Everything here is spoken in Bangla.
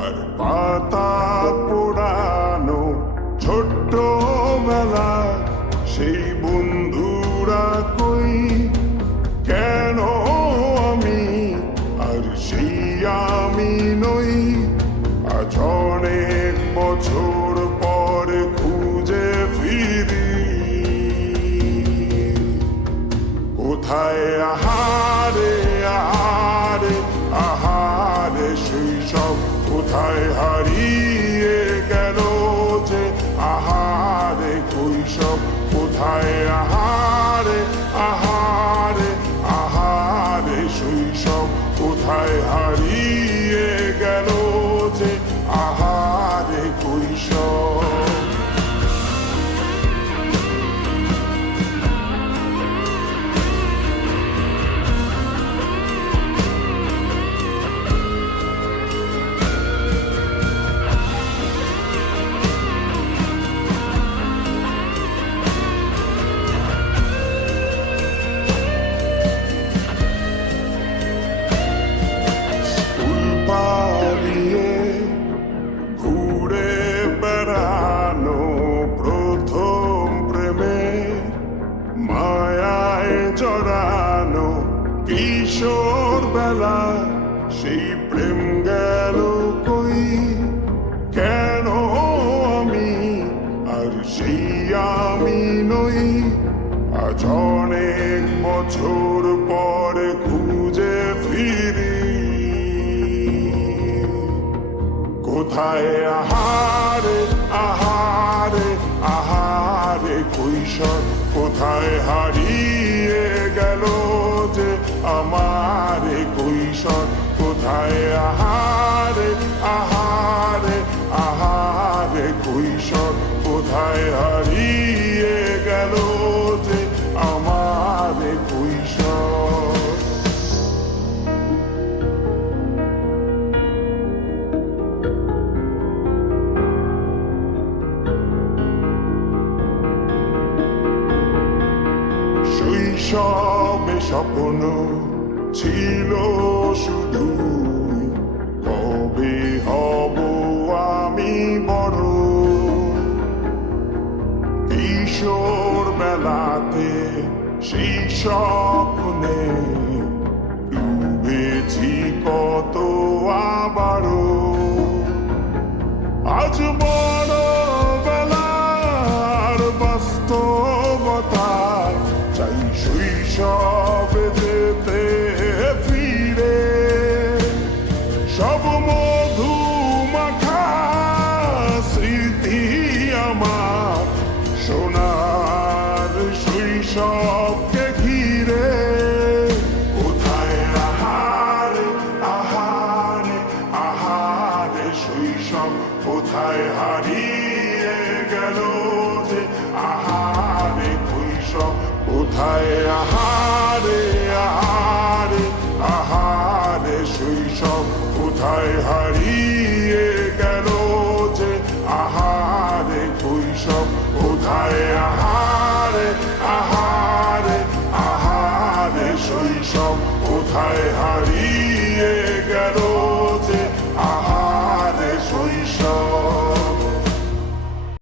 আর পাতা পোড়ানো ছোট্ট বেলা সেই বন্ধুরা কই, কেন আমি আর সেই আমি নই। আজ অনেক বছর পরে খুঁজে ফিরি, কোথায় আহারে আহারে আহারে শৈশব, কোথায় হারিয়ে গেল যে আহারে কৈশব। কোথায় আহারে আহারে আহারে শৈশব, কোথায় হারিয়ে গেল যে আহারে কৈশব। জড়ানো কিশোর বেলা সেই প্রেম গেল কই, কেন আমি আর সেই আমি নই। আজ অনেক বছর পরে খুঁজে ফিরি, কোথায় আহারে আহারে আহারে কৈশোর, কোথায় হারিয়ে গেল যে আমার কৈশোর। কোথায় আহারে আহারে আহারে কৈশোর, কোথায় হারিয়ে গেল যে আমার কৈশোর। শৈশবে স্বপ্ন ছিল শুধু, কবে হব আমি বড়। কিশোর বেলাতে সেই স্বপ্নে ডুবেছি কত আবারও। আজ বড় বেলার বাস্তবতা চাই শৈশবে যেতে ফিরে। সব মধু মাখা স্মৃতি আমার সোনার শৈশবকে ঘিরে। কোথায় আহারে আহারে আহারে শৈশব, কোথায় হারিয়ে গেল যে আহারে কৈশব। কোথায় আহারে আহারে আহারে শৈশব, কোথায় হারিয়ে গেল যে আহারে কৈশব। কোথায় আহারে আহারে আহারে শৈশব, কোথায় হারিয়ে গেল যে আহারে শৈশব।